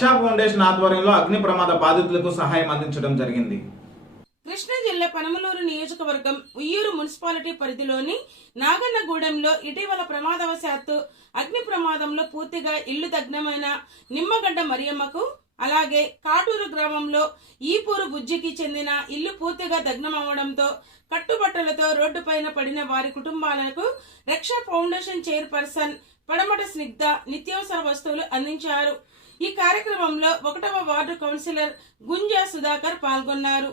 రక్షా foundation ఆధ్వర్యంలో అగ్ని ప్రమాద బాధితులకు సహాయం అందించడం జరిగింది. కృష్ణా జిల్లా పనమలూరు నియోజకవర్గం ఉయ్యూరు మున్సిపాలిటీ పరిధిలోని నాగన్నగూడెంలో ఇటీవల ప్రమాదవశాత్తు అగ్ని ప్రమాదంలో పూర్తిగా ఇల్లు దగ్నమైన నిమ్మగడ్డ మరియమ్మకు, అలాగే కాటూరు గ్రామంలో ఈపూరు బుజ్జికి చెందిన ఇల్లు పూర్తిగా దగ్నమవడంతో కట్టుబట్టలతో రోడ్డుపైన పడిన వారి కుటుంబాలకు రక్షా ఫౌండేషన్ చైర్పర్సన్ పడమట స్నిగ్ధ నిత్యావసర వస్తువులు అందించారు. ఈ కార్యక్రమంలో 1వ వార్డు కౌన్సిలర్ గుంజా సుధాకర్ పాల్గొన్నారు.